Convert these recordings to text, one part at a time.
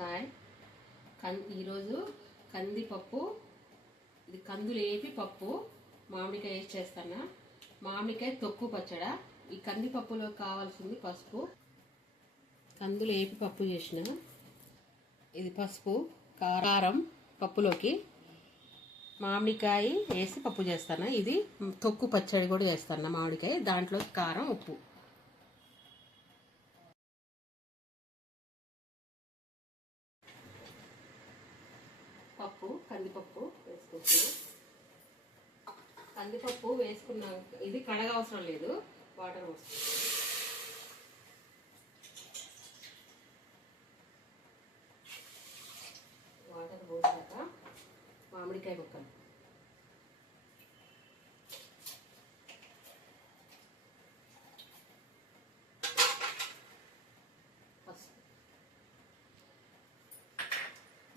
Hi. ఈరోజు కందిపప్పు, ఇది కందులు వేపి పప్పు మామిడికాయ వేసి చేస్తాను. మామిడికాయ తొక్కు పచ్చడ. ఈ కందిపప్పులో కావాల్సింది పసుపు, కందులు వేపి పప్పు చేసిన, ఇది పసుపు, కారం పప్పులోకి, మామిడికాయ వేసి పప్పు చేస్తాను. ఇది తొక్కు పచ్చడి కూడా చేస్తాను. మామిడికాయ దాంట్లో కారం, ఉప్పు. పప్పు, కందిపప్పు వేసుకుంటున్నాను. కందిపప్పు వేసుకున్నాక ఇది కడగ అవసరం లేదు, వాటర్ పోసుకుంటాం. వాటర్ పోసాక మామిడికాయ ముక్కలు, పసుపు,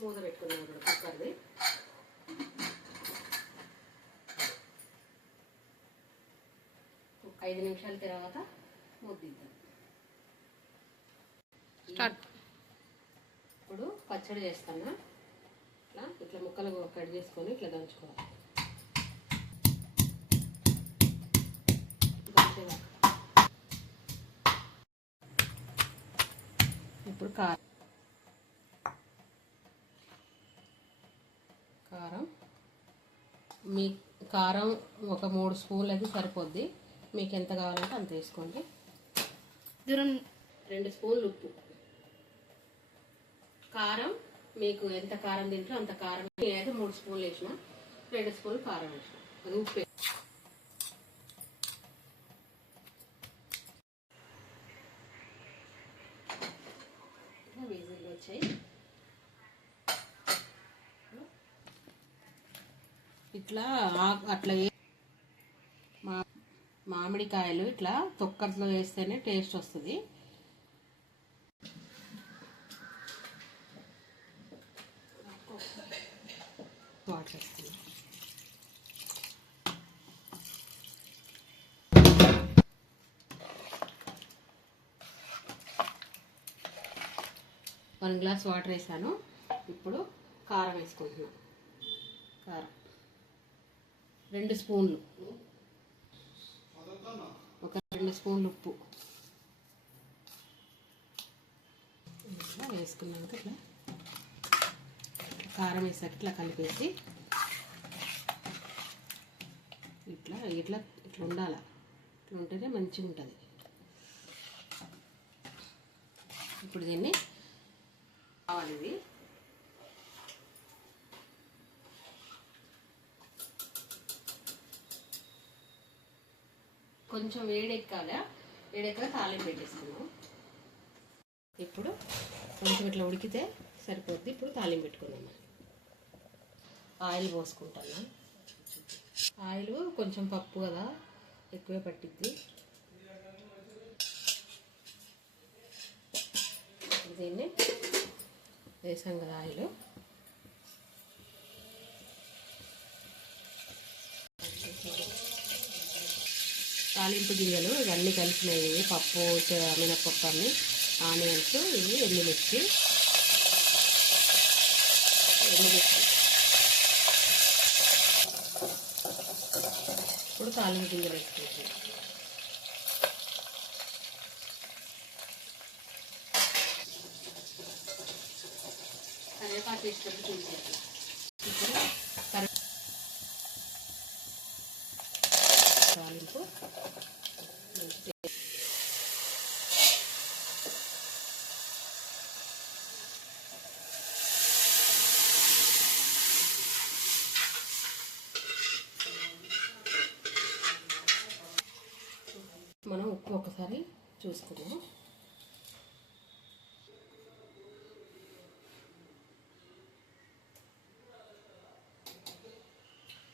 మూత పెట్టుకున్నాను కుక్కర్ది. ఒక 5 నిమిషాల తర్వాత ముద్దిద్దాం. ఇప్పుడు పచ్చడి చేస్తాను. ఇట్లా ముక్కలు కట్ చేసుకొని ఇట్లా దంచుకోవాలి. ఇప్పుడు కారం మీ కారం ఒక 3 స్పూన్లు అయితే సరిపోద్ది. మీకు ఎంత కావాలంటే అంత వేసుకోండి. 2 స్పూన్లు ఉప్పు. కారం మీకు ఎంత కారం తింటారో అంత కారం. నేనైతే 3 స్పూన్లు వేసిన, 2 స్పూన్లు కారం వేసిన. అది ఉప్పు. విజిల్లు వచ్చాయి. ఇట్లా అట్లా మామిడికాయలు ఇట్లా తొక్కట్లో వేస్తేనే టేస్ట్ వస్తుంది. వాటర్ వేస్తుంది. వన్ గ్లాస్ వాటర్ వేసాను. ఇప్పుడు కారం వేసుకుంటున్నాను. కారం 2 స్పూన్లు, ఒక 2 స్పూన్లు ఉప్పు ఇట్లా వేసుకున్నాక ఇట్లా కారం వేసాక ఇట్లా కలిపేసి ఇట్లా ఇట్లా ఇట్లా ఉండాలి. ఇట్లా ఉంటేనే మంచిగా ఉంటుంది. ఇప్పుడు దీన్ని కావాలి. ఇది కొంచెం వేడెక్కాలి. వేడెక్కాక తాలింపు పెట్టేసుకున్నాం. ఇప్పుడు కొంచెం ఇట్లా ఉడికితే సరిపోద్ది. ఇప్పుడు తాలింపు పెట్టుకున్నాం. ఆయిల్ పోసుకుంటాను. ఆయిల్ కొంచెం పప్పు కదా, ఎక్కువే పట్టిద్ది. దీన్ని వేసాం కదా ఆయిల్. తాలింపు గింజలు ఇవన్నీ కలిసినవి, పప్పు, మినపప్పు, అన్ని, ఆనియన్స్, ఇవి ఎండుమిర్చి. ఇప్పుడు తాలింపు గింజలు వేసుకుంటాం. కరివేపాకు వేసుకొని తీసేయాలి. ఇప్పుడు తాలింపు మనం ఉప్పు ఒకసారి చూసుకుందాం.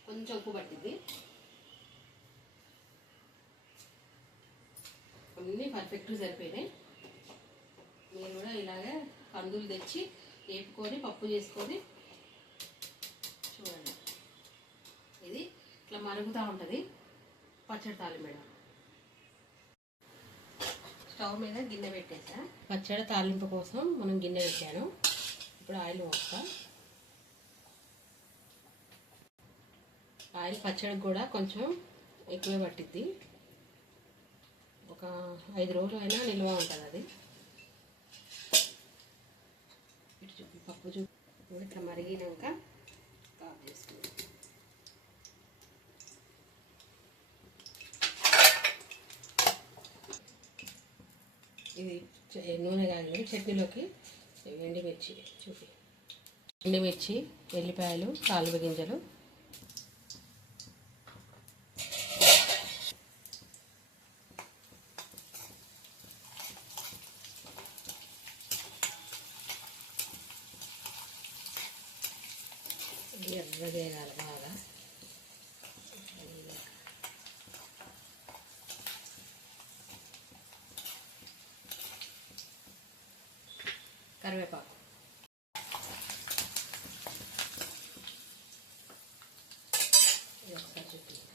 కొంచెం ఉప్పు పట్టింది. అన్నీ పర్ఫెక్ట్గా సరిపోయినాయి. మీరు కూడా ఇలాగే కందులు తెచ్చి వేపుకొని పప్పు చేసుకొని చూడండి. ఇది ఇట్లా మరుగుతూ ఉంటుంది. పచ్చడి తాలింపు మేడం. స్టవ్ మీద గిన్నె పెట్టేసా. పచ్చడి తాలింపు కోసం మనం గిన్నె పెట్టాను. ఇప్పుడు ఆయిల్ పోస్తా. ఆయిల్ పచ్చడికి కూడా కొంచెం ఎక్కువే పట్టిద్ది. ఒక 5 రోజులు అయినా నిల్వ ఉంటుంది అది. ఇటు చూపి పప్పు చూపి ఇట్లా మరిగినాక ఆఫ్ చేసుకుందాం. ఇది నూనె కాదు, చట్నీలోకి ఎండుమిర్చి చూపి, ఎండుమిర్చి, ఎల్లిపాయలు, తాలింపు గింజలు, ఎర్రగేయాలి బాగా. కరివేపాకు,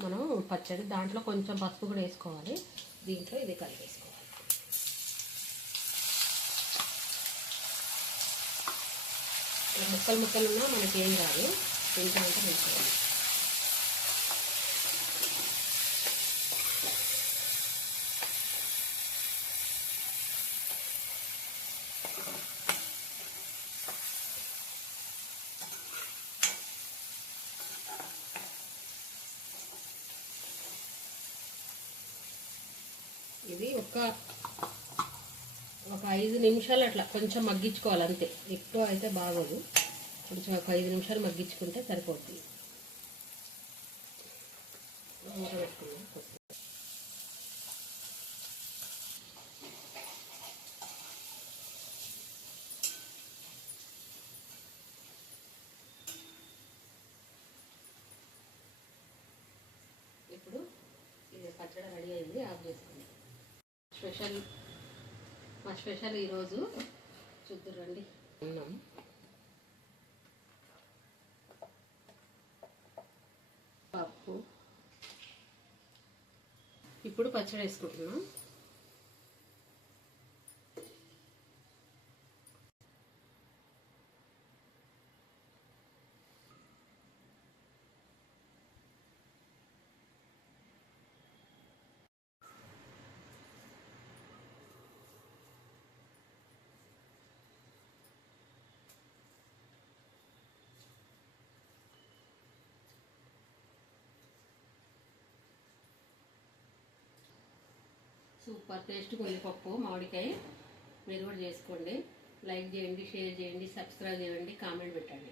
మనం పచ్చడి దాంట్లో కొంచెం పసుపు కూడా వేసుకోవాలి. దీంట్లో ఇది కలిపేసుకోవాలి. ముక్కలు ముక్కలు ఉన్నా మనకి ఏం రాదు, తింటా అంటే మంచిగా. ఇది ఒక 5 నిమిషాలు అట్లా కొంచెం మగ్గించుకోవాలి అంతే, ఎక్కువ అయితే బాగోదు. కొంచెం ఒక 5 నిమిషాలు మగ్గించుకుంటే సరిపోతుంది. మూత పెట్టుకుందాం. ఇప్పుడు ఇది పచ్చడి రెడీ అయింది, ఆఫ్ చేసుకుందాం. మా స్పెషల్ ఈరోజు చూద్దురండి. అన్నం, పప్పు. ఇప్పుడు పచ్చడి వేసుకుంటున్నాం. సూపర్ టేస్ట్గా ఉంది పప్పు మామిడికాయ. మీరు కూడా చేసుకోండి. లైక్ చేయండి, షేర్ చేయండి, సబ్స్క్రైబ్ చేయండి, కామెంట్ పెట్టండి.